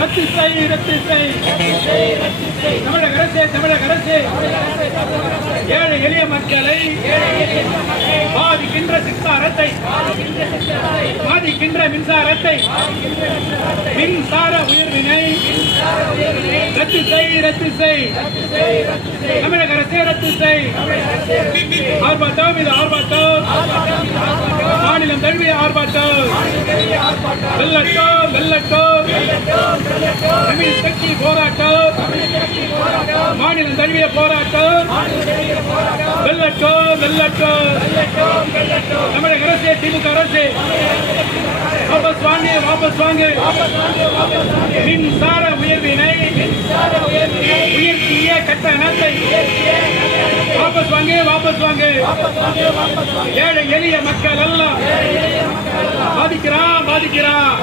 ரத்து செய் ரத்து செய் தமிழக அரசே தமிழக அரசே ஏழை எளிய மக்களை பாதிக்கின்ற மின்சாரத்தை மின்சார உயர்வினை ரத்து செய் ரத்து செய் தமிழக அரசே ரத்து செய். ஆர்ப்பாட்டம் இது ஆர்ப்பாட்டம், மாநிலம் தழுவிய ஆர்ப்பாட்டம். வெல்லட்டும் வெல்லட்டும் தமிழ் கட்சி போராட்டம், மாநிலம் தழுவிய போராட்டம். வெல்லட்டும் வெல்லட்டும் தமிழக அரசே திமுக அரசு வாபஸ் வாங்க வாபஸ் வாங்க. மின்சார உயர்வினை உயர்த்திய கட்டணத்தை வாபஸ் வாங்க வாபஸ் வாங்க. ஏழை எளிய மக்கள் எல்லாம் பாதிக்கிறான் பாதிக்கிறான்.